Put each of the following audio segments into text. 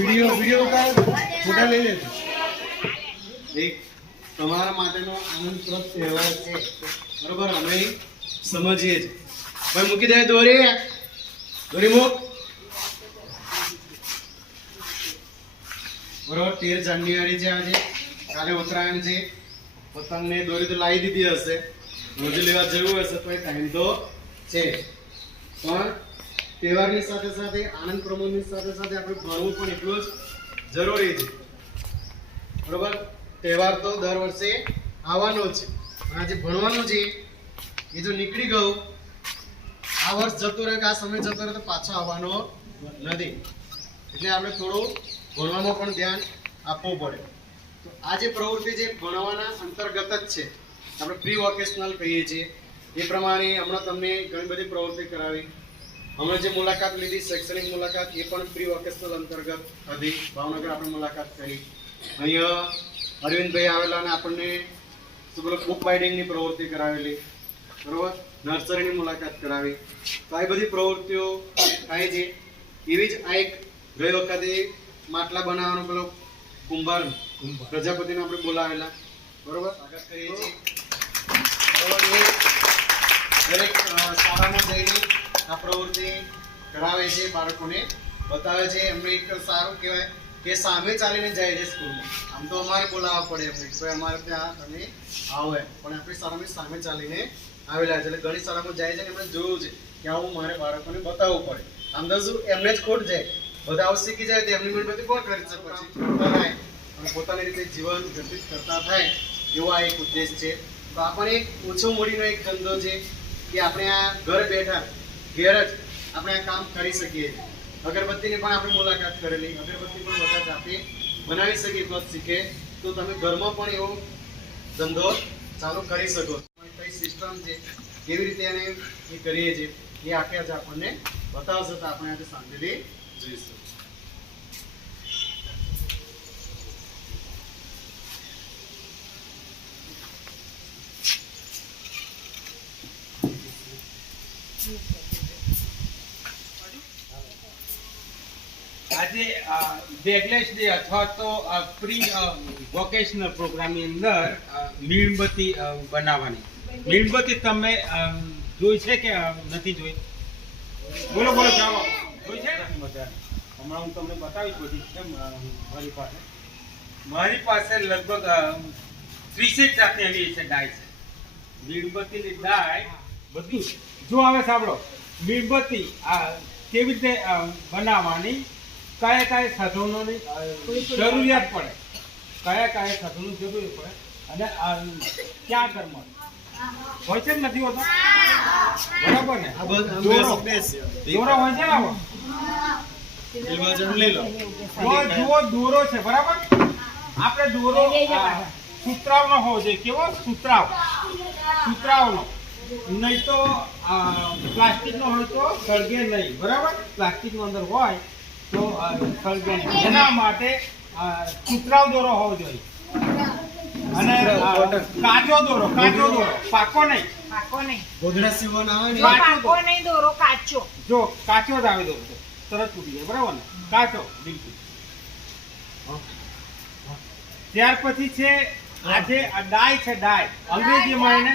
Video video ઉતાર. ફોટા લઈ લેજો. એક તમારા માટેનો આનંદપ્રદ તહેવાર છે. બરોબર, અમે સમજીએ છીએ. ભાઈ, મૂકી દે દોરી. દોરી મૂક. બરોબર, તેર જાન્યુઆરી છે આજે. કાલે ઉત્તરાયણ છે. પતંગને દોરી તો લાવી દીધી હશે. રોજ લેવા જવું હશે તો ટાઈમ તો છે. પણ તહેવારની સાથે સાથે, આનંદ પ્રમોદની સાથે સાથે આપણે ભણવું પણ એટલું જ જરૂરી છે. બરોબર? તહેવાર તો દર વર્ષે આવવાનો છે. પણ આજે ભણવાનું છે, એ જો નીકળી ગયું, આ વર્ષ જતો રહે કે આ સમય જતો રહે તો પાછો આવવાનો નથી. એટલે આપણે થોડું ભણવામાં પણ ધ્યાન આપવું પડે. તો આ જે પ્રવૃત્તિ છે ભણવાના અંતર્ગત જ છે. આપણે પ્રી વોકેશનલ કહીએ છીએ. એ પ્રમાણે હમણાં તમને ઘણી બધી પ્રવૃત્તિ કરાવી. હમણાં જે મુલાકાત લીધી, શૈક્ષણિક મુલાકાત, એ પણ પ્રી વોકેશનલ અંતર્ગત હતી. ભાવનગર આપણે મુલાકાત કરી. અહીંયા અરવિંદભાઈ આવેલા અને આપણને શું બોલો બુક બાઇડિંગની પ્રવૃત્તિ કરાવેલી. બરોબર? નર્સરીની મુલાકાત કરાવી. તો આ બધી પ્રવૃત્તિઓ થાય છે. એવી જ આ એક ગઈ વખતે માટલા બનાવવાનો પેલો કુંભાર પ્રજાપતિને આપણે બોલાવેલા. બરોબર? સ્વાગત કરીએ છીએ. દરેક શાળામાં જઈને આ પ્રવૃત્તિ કરાવે છે બાળકોને, બતાવે છે. એમને એક સારું કહેવાય કે સામે ચાલીને જાય છે સ્કૂલમાં. આમ તો અમારે બોલાવવા પડે એમને કોઈ અમારે ત્યાં તમે આવો પણ આપણી શાળામાં સામે ચાલીને આવેલા છે. એટલે ઘણી શાળામાં જાય છે એમણે જોયું છે કે આવું મારે બાળકોને બતાવવું પડે. આમ તો શું, એમને જ ખોટ જાય. બધા આવું શીખી જાય તો એમની મહેનત કોણ કરી શકે પછી થાય અને પોતાની રીતે જીવન વ્યતીત કરતા થાય એવો આ એક ઉદ્દેશ છે. તો આપણે એક ઓછો મૂડીનો એક ધંધો છે કે આપણે આ ઘર બેઠા ઘેર જ આપણે આ કામ કરી શકીએ. અગરબત્તીની પણ આપણે મુલાકાત કરેલી. અગરબત્તી પણ બધા જાતે બનાવી શકીએ, તો શીખે. તો તમે ઘરમાં પણ એવો ધંધો ચાલુ કરી શકો કઈ સિસ્ટમ છે, કેવી રીતે એને એ કરીએ છીએ, એ આખે આજે આપણને બતાવશે તો આપણે આજે શાંતિથી જોઈશું આજે બેગલેસ ડે અથવા તો પ્રી વોકેશનલ પ્રોગ્રામની અંદર મીણબત્તી બનાવવાની. મીણબત્તી તમે જોઈ છે કે નથી જોઈ? બોલો બોલો આપો. જોઈ છે? હમણાં હું તમને બતાવી બધી છે મારી પાસે. મારી પાસે લગભગ ત્રીસેક જાતની એવી છે ડાય છે. મીણબત્તીની ડાય બધું જો હવે સાંભળો. મીણબત્તી, આ કેવી રીતે બનાવવાની? કયા કયા સાધનોની જરૂરિયાત પડે. કયા કયા સાધનો જરૂરી પડે. અને ક્યાં કરવા હોય છે નથી હોતો? બરાબર ને? દોરો દોરો હોય છે ને જુઓ દોરો છે બરાબર? આપણે દોરો સુતરાવનો હોવો જોઈએ. કેવો? સુતરાવ. સુતરાવનો. નહીં તો આ, પ્લાસ્ટિકનો હોય તો સળગે નહીં. બરાબર? પ્લાસ્ટિકનો અંદર હોય તો એના માટે આ, દોરો હોવો જોઈએ. અને કાચો દોરો કાચો દોરો. પાકો નહીં. પાકો નહીં. ગોધડા સીવવાના આવે પાકો નહીં દોરો કાચો. જો કાચો જ આવે દોરો. તરત તૂટી જાય. બરાબર ને? કાચો. બિલકુલ. ત્યાર પછી છે આજે આ ડાય છે ડાય. અંગ્રેજીમાં એને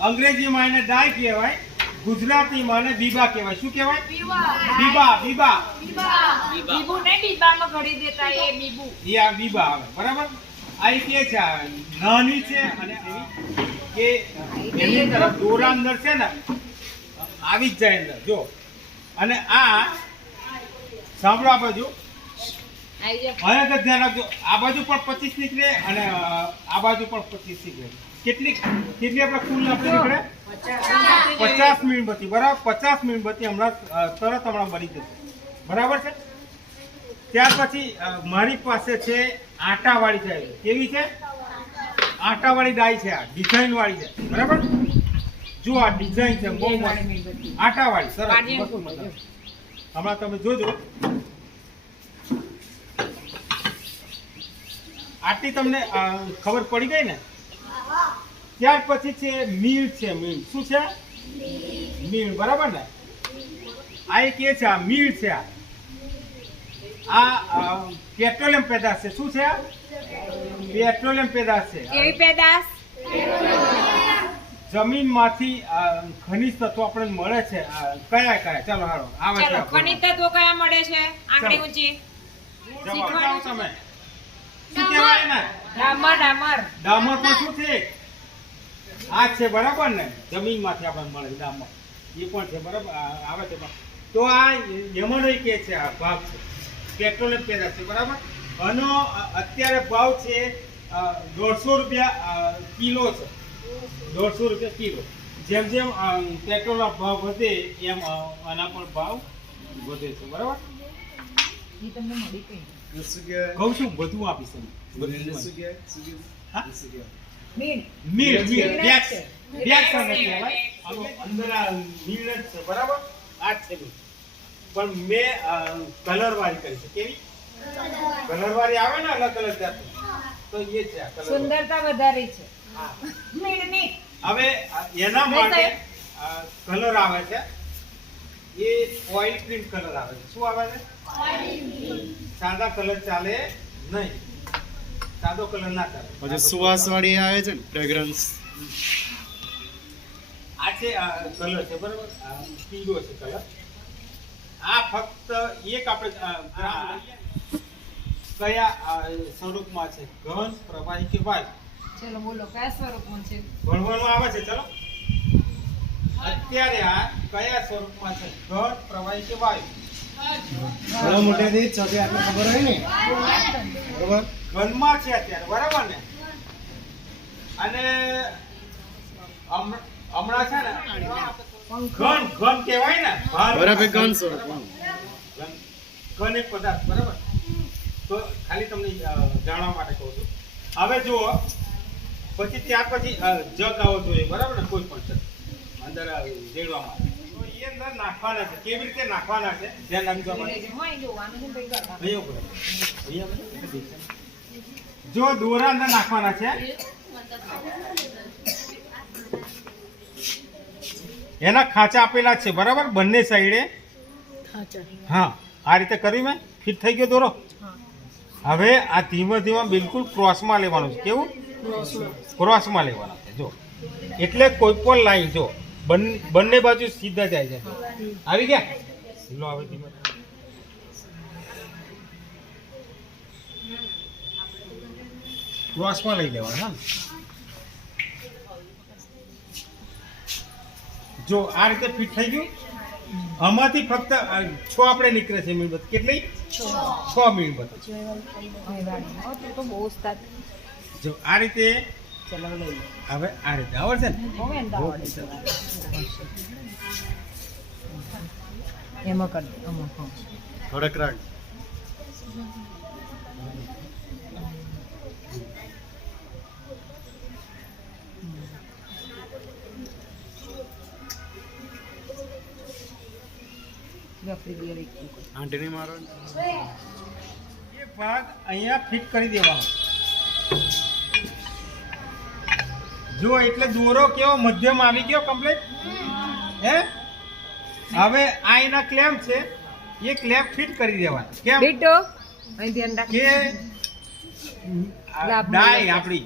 અંગ્રેજીમાં એને ડાય કહેવાય. ગુજરાતીમાં ને બીબા કહેવાય. શું કહેવાય? બીબા બીબા બીબુ ને બીબામાં ઘડી દેતા એ બીબુ આવે. બરાબર? આ કે છે નાની છે અને કે એની અંદર દોરા અંદર છે ને આવી જ જાય અંદર. જો. અને આ સાંભળો આ બાજુ. આવી હવે ધ્યાન રાખજો. આ બાજુ પણ પચીસ નીકળે અને આ બાજુ પણ પચીસ નીકળે. કેટલી કેટલી આપણે કુલ આપણે નીકળે પચાસ. મીણબત્તી બરાબર? પચાસ મીણબત્તી હમણાં તરત હમણાં બની જશે. બરાબર છે? ત્યાર પછી મારી પાસે છે આટાવાળી ડાય કેવી છે? આટાવાળી ડાય છે આ ડિઝાઇન વાળી છે. બરાબર? જો આ ડિઝાઇન છે બહુ મસ્ત. આટાવાળી સરસ. હમણાં તમે જોજો. આટલી તમને ખબર પડી ગઈ ને? ત્યાર પછી છે મીણ છે મીણ શું છે? મીણ બરાબર ને? આ એક એ છે આ મીણ છે. આ આ પેટ્રોલિયમ પેદાશ છે. શું છે? પેટ્રોલિયમ પેદાશ છે. કેવી પેદાશ? જમીનમાંથી ખનિજ તત્વો આપણને મળે છે. કયા કયા? ચાલો હાલો. આવે છે ખનિજ તત્વો કયા મળે છે? આંગળી ઊંચી. તમે. શું કહેવાય ને ડામર ડામર. ડામર પણ શું છે? આ છે બરાબર ને? જમીનમાંથી આપણને મળે ગામમાં. એ પણ છે બરાબર? આવે છે તો આ યમનો કે છે આ ભાવ છે. પેટ્રોલિયમ પેદા છે બરાબર? આનો અત્યારે ભાવ છે દોઢસો રૂપિયા કિલો છે. દોઢસો રૂપિયા કિલો. જેમ જેમ પેટ્રોલના ભાવ વધે એમ આના પણ ભાવ વધે છે બરાબર? કહું છું બધું આપીશ તમને. એને બધું શું કહેવાય? શું કહેવાય? હા? શું કહેવાય? મીણ. મીર જ બેક્સ છે. બેક્સ. કહેવાય અમે અંદર આ મીર જ છે બરાબર? આ છે પણ મેં કલર વાળી કરી છે. કેવી? કલર વાળી આવે ને અલગ અલગ જાતની. તો એ છે આ કલર સુંદરતા વધારી છે. હા. મીણની હવે એના માટે કલર આવે છે. એ ઓઇલ પ્રિન્ટ કલર આવે છે. શું આવે છે? સાદા કલર ચાલે નહીં. સાદો કલર ના કરે. પછી સુવાસ વાળી આવે છે ને ફ્રેગ્રન્સ આ છે કલર છે બરાબર? પીળો છે કલર આ ફક્ત એક આપણે કયા સ્વરૂપમાં છે? ઘન પ્રવાહી કે વાયુ ચલો બોલો કયા સ્વરૂપમાં છે? ભણવાનું આવે છે ચલો. અત્યારે આ કયા સ્વરૂપમાં છે? ઘન પ્રવાહી કે વાયુ ઘણા મોટેથી છબી આટલી ખબર હોય ને? બરોબર? ઘનમાં છે અત્યારે બરાબર ને? અને હમણાં છે ને ઘન ઘન કહેવાય ને બરાબર ઘન સ્વરૂપ ઘન એક પદાર્થ બરાબર? તો ખાલી તમને જાણવા માટે કહું છું. હવે જુઓ પછી ત્યાર પછી જગ આવો જોઈએ બરાબર ને? કોઈ પણ છે અંદર રેડવા માટે. અંદર નાખવાના છે. કેવી રીતે નાખવાના છે? ધ્યાન રાખજો. જો દોરા અંદર નાખવાના છે. એના ખાંચા આપેલા છે બરાબર? બંને સાઈડે. હા આ રીતે કર્યું મેં? ફિટ થઈ ગયો દોરો? હવે આ ધીમે ધીમે બિલકુલ ક્રોસમાં લેવાનું છે. કેવું? ક્રોસમાં લેવાનું છે. જો. એટલે કોઈ પણ લાઈન જો. બંને બાજુ સીધા જાય છે. આવી ગયા? લો ધીમે. ક્રોસમાં લઈ લેવાનું હા. જો આ રીતે ફિટ થઈ ગયું? આમાંથી ફક્ત છ આપણે નીકળે છે મીણબત્તી. કેટલી? છ. મીણબત્તી. જો આ રીતે હવે આ રીતે આવડશે ને? એમ તો આવડે છે. એમાં કર થોડક રાખ. આંટીની મારો? એ ભાગ અહીંયા ફિટ કરી દેવાનો. જો એટલે દોરો કેવો મધ્યમ આવી ગયો કમ્પ્લીટ હે? હવે આ એના ક્લેમ્પ છે. એ ક્લેમ્પ ફિટ કરી દેવા કેમ? બેટો અહીં ધ્યાન રાખ. કે ડાય આપણી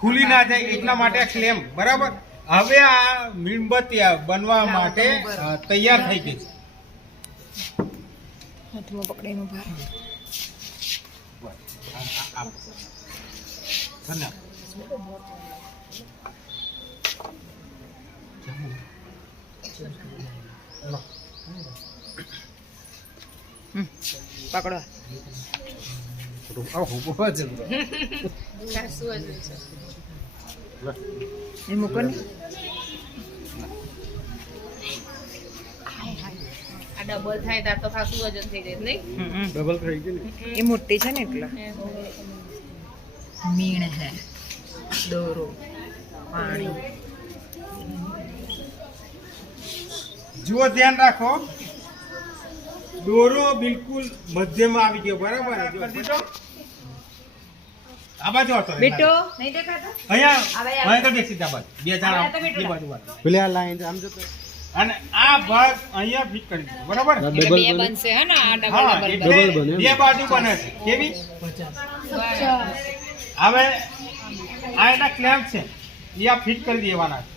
ખુલી ના જાય એટલા માટે ક્લેમ બરાબર? હવે આ મીણબત્તી બનવા માટે તૈયાર થઈ ગઈ છે. હાથમાં પકડીને ભાર. ધન્યવાદ. પકડો. એ મૂકો ને. આ ડબલ થાય ત્યાં તો ખાસું વજન થઈ જાય નહીં? ડબલ થઈ ગયું એ મોટી છે ને એટલે. મીણ હે દોરો પાણી. જુઓ ધ્યાન રાખો. દોરો બિલકુલ મધ્યમાં આવી ગયો બરાબર? ને? જો, દીધો? આ બાજુ હતો બેટો નહીં દેખાતો? અહીંયા હવે આ- તો બેસી જા બાજુ. બે હવે આ તો જણા બેઠો એ રાખ. બાજુ વાળા. આ લાઈન આમ જતો. અને આ ભાગ અહીંયા ફિટ કરી દીધો બરાબર? બે બનશે હે ને? આ ડબલ ડબલ બને. બે બાજુ બને છે. કેવી? હવે આ એના ક્લેમ્પ છે. એ આ ફિટ કરી દેવાના છે.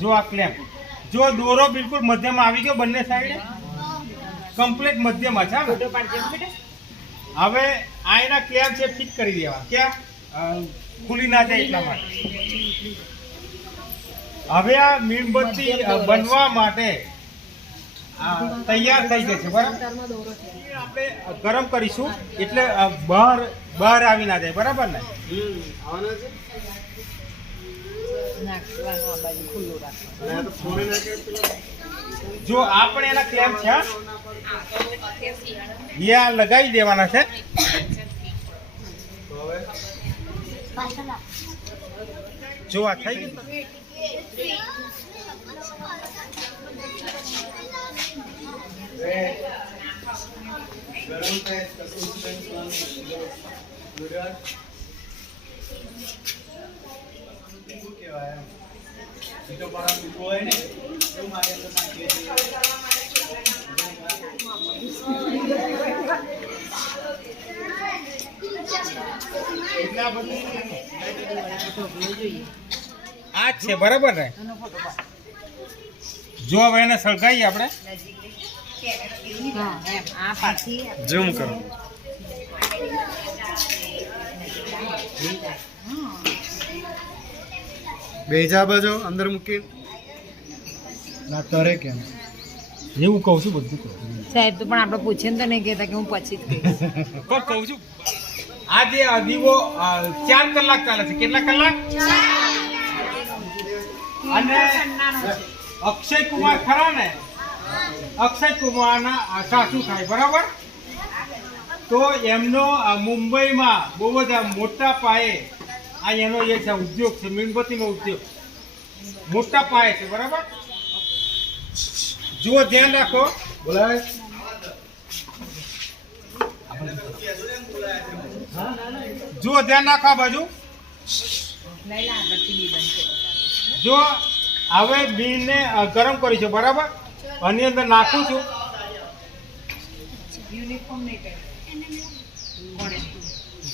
જો આ ક્લેમ્પ જો દોરો બિલકુલ મધ્યમાં આવી ગયો બંને સાઈડે કમ્પ્લીટ મધ્યમાં છે હવે આ એના ક્લેમ્પ છે ફિટ કરી દેવા. કેમ? ખુલી ના જાય એટલા માટે. હવે આ મીણબત્તી બનવા માટે આ તૈયાર થઈ ગઈ છે. બરાબર આપણે ગરમ કરીશું એટલે બહાર બહાર આવી ના જાય બરાબર ને? જો આપણે એના ક્લેમ છે યા લગાવી દેવાના છે. જો આ થઈ ગયું ગરમ થાય કશું sense નથી. ગુજરાત. શું કહેવાય એમ? ઊભું હોય ને એવું તો નાખીએ આ છે બરાબર ને? જો હવે એને સળગાવીએ આપણે. હા. આ પાછી ઝૂમ કરો. બેજા બાજુ અંદર મૂકી. ના તરે કેમ? એવું કહું છું બધું કહું સાહેબ તો પણ આપણે પૂછે ને તો નહીં કહેતા કે હું પછી જ કહીશ. પણ કહું છું આ જે આ દીવો ચાર કલાક ચાલે છે. કેટલા કલાક? અને અક્ષય કુમાર ખરા ને? અક્ષય કુમારના આ સાસુ થાય બરાબર? તો એમનો મુંબઈમાં બહુ બધા મોટા પાયે આ એનો એ છે, ઉદ્યોગ છે, મીણબત્તીનો ઉદ્યોગ. મોટા પાયે છે, બરાબર? જુઓ, ધ્યાન રાખો. બોલાય જુઓ, ધ્યાન રાખો આ બાજુ. જો હવે બીને ગરમ કરી છે, બરાબર? આની અંદર નાખું છું. યુનિફોર્મ નહીં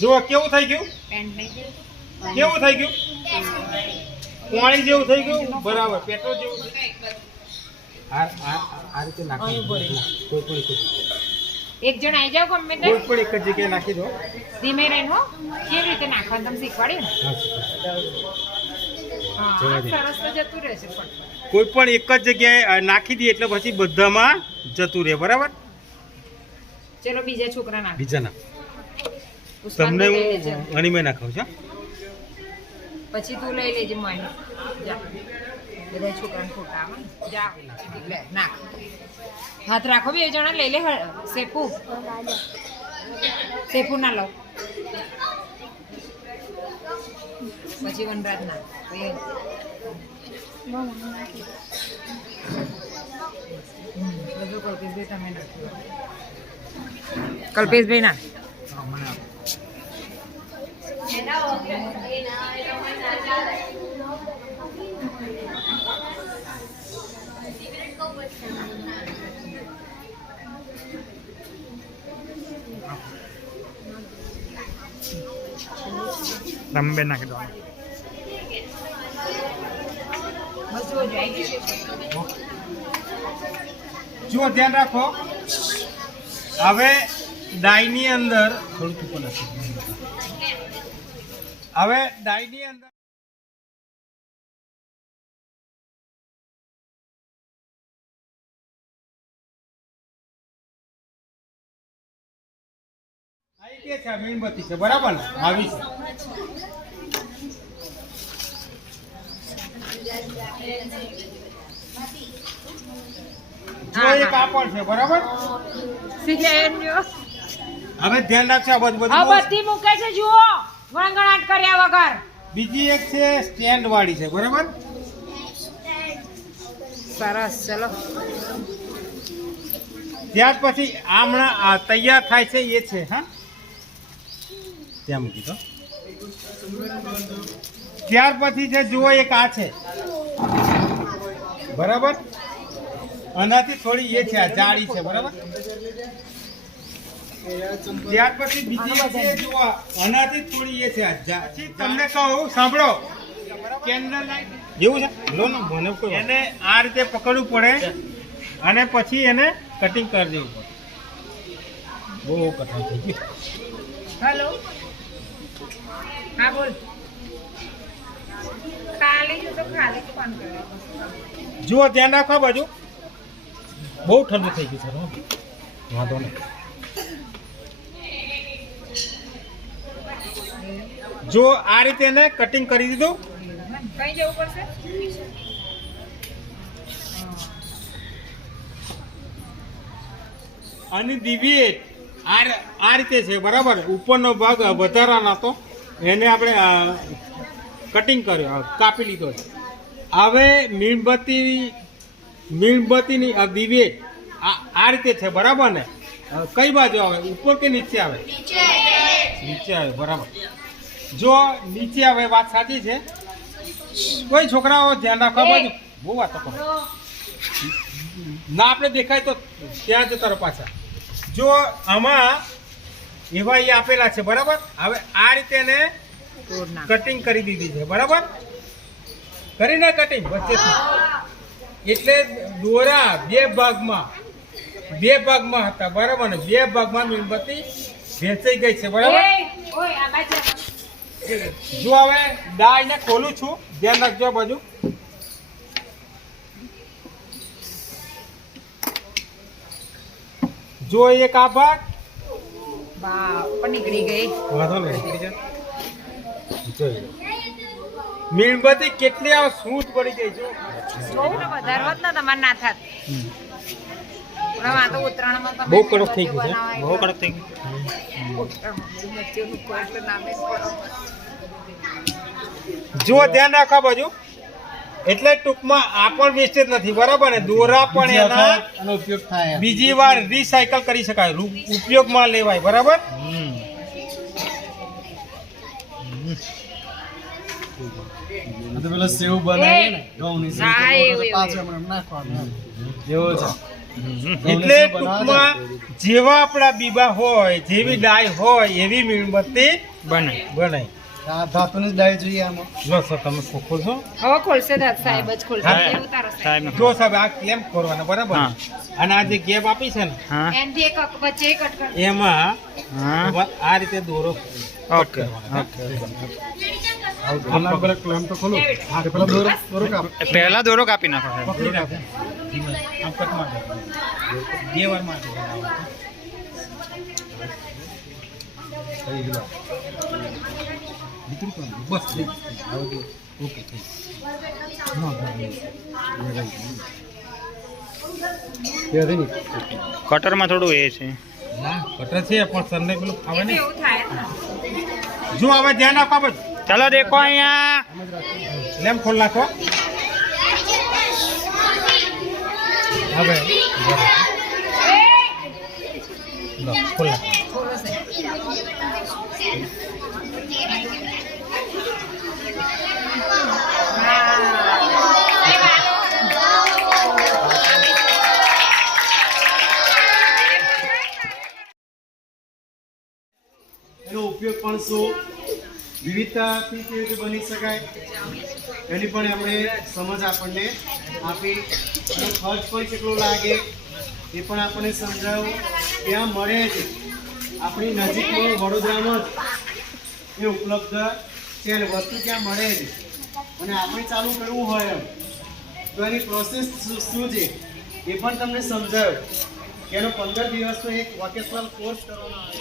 જો કેવું થઈ ગયું? કેવું થઈ ગયું? પાણી જેવું થઈ ગયું? બરાબર પેટ્રોલ જેવું થઈ ગયું. આ આ- આ રીતે નાખી કોઈ પણ એક- જણ આવી જાવ ગમે તે કોઈ પણ એક જ જગ્યાએ નાખી દો. ધીમે રહીને હો. કેવી રીતે નાખવાનું? તમે શીખવાડ્યું ને? કોઈ પણ એક જ જગ્યાએ નાખી દઈએ એટલે પછી બધામાં જતું રહે બરાબર? ચલો બીજા છોકરા નાખ. બીજાના. પુષ્પાને તમને. હું અણીમાં નાખાવું છું પછી તું લઈ લેજે મને. જા. બધા છોકરાને ફોટા આવે ને. જા. લે, નાખ. હાથ રાખો બે જણા, લઈ લે સેપુ સેપુ ના લો. પછી વનરાજ ના કલ્પેશભાઈ ના તમે નાખી દો જુઓ ધ્યાન રાખો હવે ડાયની અંદર થોડું ઉપર દો. હવે ડાઈની અંદર કે છે મીણબત્તી છે બરાબર ને? આવી છે. બરાબર? હવે ધ્યાન રાખશે આ બધું બધી મૂકે છે જુઓ. વણગણાટ કર્યા વગર. બીજી એક છે સ્ટેન્ડ વાળી છે બરાબર? સરસ ચલો. ત્યાર પછી આમણા આ તૈયાર થાય છે એ છે હા? ત્યાં મૂકી દો. ત્યાર પછી છે જુઓ એક આ છે. બરાબર? આનાથી થોડી એ છે આ જાળી છે બરાબર? ત્યાર પછી બીજી છે જુઓ આનાથી થોડી એ છે પછી તમને કહું સાંભળો. જેવું છે? લો ને મને કોઈ એને આ રીતે પકડવું પડે અને પછી એને કટિંગ કરી દેવું પડે. બહુ થઈ હેલો? હા બોલ. જુઓ ધ્યાન રાખો આ બાજુ. બહુ ઠંડુ થઈ ગયું છે વાંધો નહીં. જો આ રીતે એને કટિંગ કરી દીધું. કઈ જવું પડશે? અને દિવી આ ર- આ રીતે છે બરાબર? ઉપરનો ભાગ વધારાનો હતો. એને આપણે કટિંગ કર્યો કાપી લીધો છે. હવે મીણબત્તી મીણબત્તીની આ આ આ રીતે છે બરાબર ને? કઈ બાજુ આવે? ઉપર કે નીચે આવે. નીચે આવે બરાબર. જો નીચે આવે વાત સાચી છે. કોઈ છોકરાઓ ધ્યાન રાખવા પડે બહુ વાતો કરો. ના આપણે દેખાય તો ત્યાં જતા રહો પાછા. જો આમાં એવા એ આપેલા છે બરાબર? હવે આ રીતે એને કટિંગ કરી દીધી છે બરાબર? કરીને કટિંગ વચ્ચેથી. એટલે દોરા બે ભાગમાં બે ભાગમાં હતા બરાબર ને? બે ભાગમાં મીણબત્તી વેચાઈ ગઈ છે બરાબર? જો હવે ડાળને ખોલું છું ધ્યાન રાખજો બાજુ. જો એક આ ભાગ. બાપ નીકળી ગઈ. વાંધો નહીં. મીણબત્તી કેટલી આ સ્મૂથ પડી ગઈ જો ના હોત ને તમારે ના થાત. બહુ કડક થઈ ગયું છે. બહુ કડક થઈ ગયું. ઉત્તરાયણમાં. મરચીનું કોઈ એટલે નામે જ પડો. જો ધ્યાન રાખવા બાજુ. એટલે ટૂંકમાં આ પણ વેસ્ટેજ નથી. બરાબર ને? દોરા પણ બીજી એના ઉપયોગ થાય. બીજી વાર રિસાયકલ કરી શકાય. ઉપયોગમાં લેવાય. બરાબર? પેલા સેવ બનાવી ને ઘઉંની સેવ પાછળ નાખવાનું. એવો. છે. એટલે ટૂંકમાં જેવા આપણા બીબા હોય જેવી ડાય હોય એવી મીણબત્તી બને. બને. આ ધાતુની જ ડાય જોઈએ આમાં. જો સર તમે ખોલશો હવે ખોલશે સાહેબ જ ખોલશે. હા. સાહેબ. જો સાહેબ આ કેમ ખોરવાના બરાબર? અને આ જે ગેપ આપી છે ને એમથી એક વચ્ચે એમાં આ રીતે દોરો. ઓકે. પેલા ક્લેમ તો ખોલો હા દોરો દોરો પહેલા દોરો કાપી નાખો કટરમાં થોડું એ છે. ના કટર છે પણ સરને પેલું આવે એટલે ને એવું થાય. જો હવે ધ્યાન આપવા બધું ચાલો દેખો અહીંયા લેમ ખોલ નાખો હવે લો, ખોલ નાખો ખોલો સાહેબ. એનો ઉપયોગ પણ શું? વિવિધતાથી કેવી રીતે બની શકાય. એની પણ આપણે સમજ આપણને આપી. ખર્ચ પણ કેટલો લાગે એ પણ આપણને સમજાવ્યું ત્યાં મળે જ આપણી નજીકમાં વડોદરામાં જ એ ઉપલબ્ધ છે વસ્તુ ત્યાં મળે જ. અને આપણે ચાલુ કરવું હોય એમ, તો એની પ્રોસેસ શું છે એ પણ તમને સમજાવ્યું એનો પંદર દિવસનો એક વોકેશનલ કોર્સ કરવાનો આવે.